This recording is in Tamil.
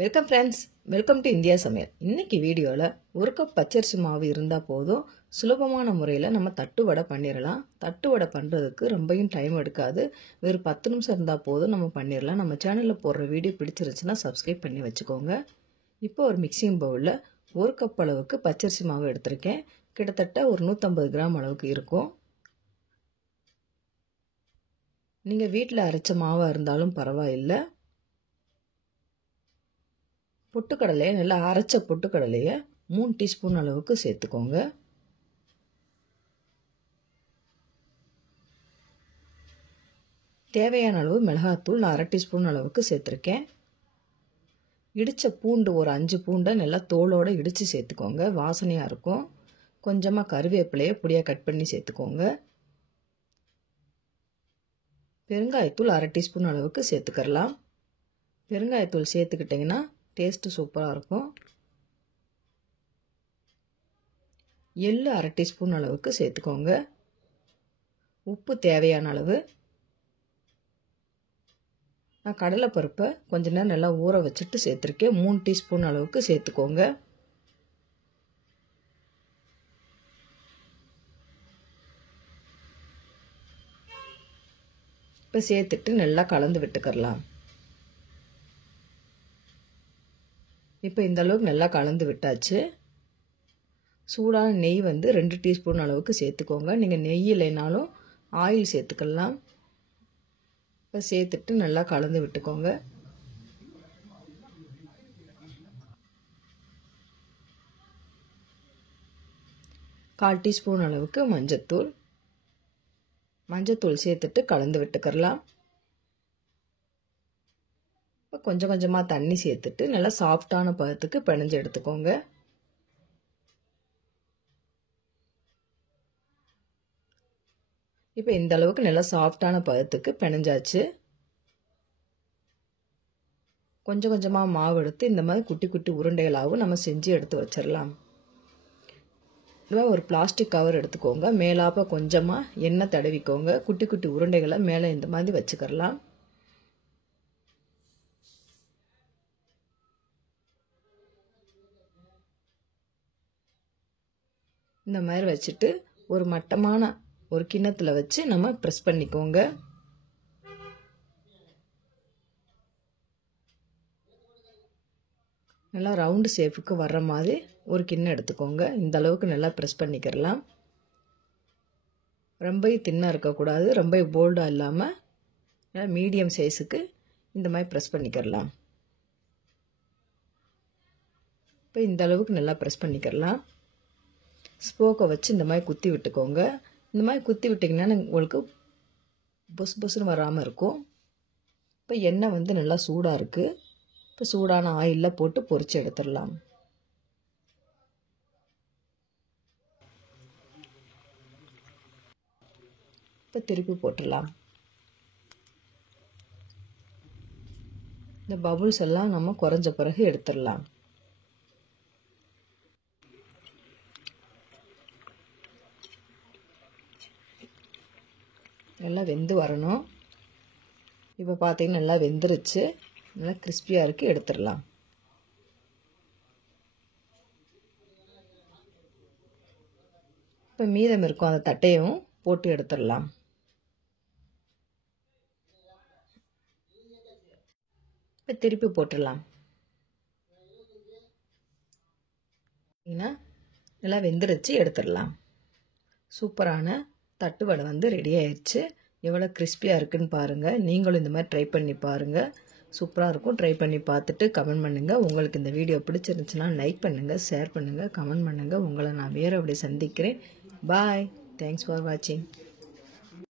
Welcome friends, welcome to India சமையல். இன்னைக்கு வீடியோவில் ஒரு கப் பச்சரிசி மாவு இருந்தால் போதும், சுலபமான முறையில் நம்ம தட்டு வடை பண்ணிடலாம். தட்டு வடை பண்ணுறதுக்கு ரொம்பவும் டைம் எடுக்காது, வெறும் 10 நிமிஷம் இருந்தால் போதும் நம்ம பண்ணிடலாம். நம்ம சேனலில் போடுற வீடியோ பிடிச்சிருச்சுன்னா சப்ஸ்கிரைப் பண்ணி வச்சுக்கோங்க. இப்போ ஒரு மிக்சிங் பவுலில் ஒரு கப் அளவுக்கு பச்சரிசி மாவு எடுத்திருக்கேன். கிட்டத்தட்ட ஒரு 150 கிராம் அளவுக்கு இருக்கும். நீங்கள் வீட்டில் அரைச்ச மாவாக இருந்தாலும் பரவாயில்லை. பொட்டுக்கடலையை நல்லா அரைச்ச பொட்டுக்கடலையை 3 டீஸ்பூன் அளவுக்கு சேர்த்துக்கோங்க. தேவையான அளவு மிளகாத்தூள் நான் 1/2 டீஸ்பூன் அளவுக்கு சேர்த்துருக்கேன். இடித்த பூண்டு ஒரு 5 பூண்டை நல்லா தோலோடு இடித்து சேர்த்துக்கோங்க, வாசனையாக இருக்கும். கொஞ்சமாக கருவேப்பிலையை பொடியாக கட் பண்ணி சேர்த்துக்கோங்க. பெருங்காயத்தூள் 1/2 டீஸ்பூன் அளவுக்கு சேர்த்துக்கலாம். பெருங்காயத்தூள் சேர்த்துக்கிட்டிங்கன்னா டேஸ்ட்டு சூப்பராக இருக்கும். எள்ளு 1/2 டீஸ்பூன் அளவுக்கு சேர்த்துக்கோங்க. உப்பு தேவையான அளவு. நான் கடலைப்பருப்பை கொஞ்ச நேரம் நல்லா ஊற வச்சுட்டு சேர்த்துருக்கேன். 3 டீஸ்பூன் அளவுக்கு சேர்த்துக்கோங்க. இப்போ சேர்த்துட்டு நல்லா கலந்து விட்டுக்கலாம். இப்போ இந்த அளவுக்கு நல்லா கலந்து விட்டாச்சு. சூடான நெய் 2 டீஸ்பூன் அளவுக்கு சேர்த்துக்கோங்க. நீங்கள் நெய் இல்லைனாலும் ஆயில் சேர்த்துக்கலாம். இப்போ சேர்த்துட்டு நல்லா கலந்து விட்டுக்கோங்க. கால் டீஸ்பூன் அளவுக்கு மஞ்சத்தூள் சேர்த்துட்டு கலந்து விட்டுக்கலாம். இப்போ கொஞ்சம் கொஞ்சமாக தண்ணி சேர்த்துட்டு நல்லா சாஃப்டான பதத்துக்கு பிணைஞ்சு எடுத்துக்கோங்க. இப்போ இந்த அளவுக்கு நல்லா சாஃப்டான பதத்துக்கு பிணைஞ்சாச்சு. கொஞ்சம் கொஞ்சமாக மாவு எடுத்து இந்த மாதிரி குட்டி குட்டி உருண்டைகளாகவும் நம்ம செஞ்சு எடுத்து வச்சிடலாம். ஒரு பிளாஸ்டிக் கவர் எடுத்துக்கோங்க. மேலாப்ப கொஞ்சமாக எண்ணெய் தடவிக்கோங்க. குட்டி குட்டி உருண்டைகளை மேலே இந்த மாதிரி வச்சுக்கலாம். இந்த மாதிரி வச்சுட்டு ஒரு மட்டமான ஒரு கிண்ணத்தில் வச்சு நம்ம ப்ரெஸ் பண்ணிக்கோங்க. நல்லா ரவுண்டு ஷேப்புக்கு வர்ற மாதிரி ஒரு கிண்ணம் எடுத்துக்கோங்க. இந்த அளவுக்கு நல்லா ப்ரெஸ் பண்ணிக்கிறலாம். ரொம்ப தின்னாக இருக்கக்கூடாது, ரொம்ப போல்டாக இல்லாமல் நல்லா மீடியம் சைஸுக்கு இந்த மாதிரி ப்ரெஸ் பண்ணிக்கிறலாம். இப்போ இந்த அளவுக்கு நல்லா ப்ரெஸ் பண்ணிக்கிறலாம். ஸ்போக்கை வச்சு இந்த மாதிரி குத்தி விட்டுக்கோங்க. இந்த மாதிரி குத்தி விட்டிங்கன்னா உங்களுக்கு பொஸ் பொஸ்ன்னு வராமல் இருக்கும். இப்போ எண்ணெய் நல்லா சூடாக இருக்குது. இப்போ சூடான ஆயிலில் போட்டு பொரித்து எடுத்துடலாம். இப்போ திருப்பி போட்டுடலாம். இந்த பபுள்ஸ் எல்லாம் நம்ம குறைஞ்ச பிறகு எடுத்துடலாம். நல்லா வெந்து வரணும். இப்போ பார்த்தீங்கன்னா நல்லா வெந்துருச்சு, நல்லா கிறிஸ்பியாக இருக்குது. எடுத்துடலாம். இப்போ மீதம் இருக்கும் அந்த தட்டையும் போட்டு எடுத்துடலாம். இப்போ திருப்பி போட்டுடலாம். நல்லா வெந்துருச்சு, எடுத்துடலாம். சூப்பரான தட்டு வடை ரெடி ஆயிடுச்சு. எவ்வளோ கிறிஸ்பியாக இருக்குன்னு பாருங்கள். நீங்களும் இந்த மாதிரி ட்ரை பண்ணி பாருங்கள். சூப்பராக இருக்கும். ட்ரை பண்ணி பார்த்துட்டு கமெண்ட் பண்ணுங்கள். உங்களுக்கு இந்த வீடியோ பிடிச்சிருந்துச்சுன்னா லைக் பண்ணுங்கள், ஷேர் பண்ணுங்கள், கமெண்ட் பண்ணுங்கள். உங்களை நான் வேறு அப்படி சந்திக்கிறேன். பாய். தேங்க்ஸ் ஃபார் வாட்சிங்.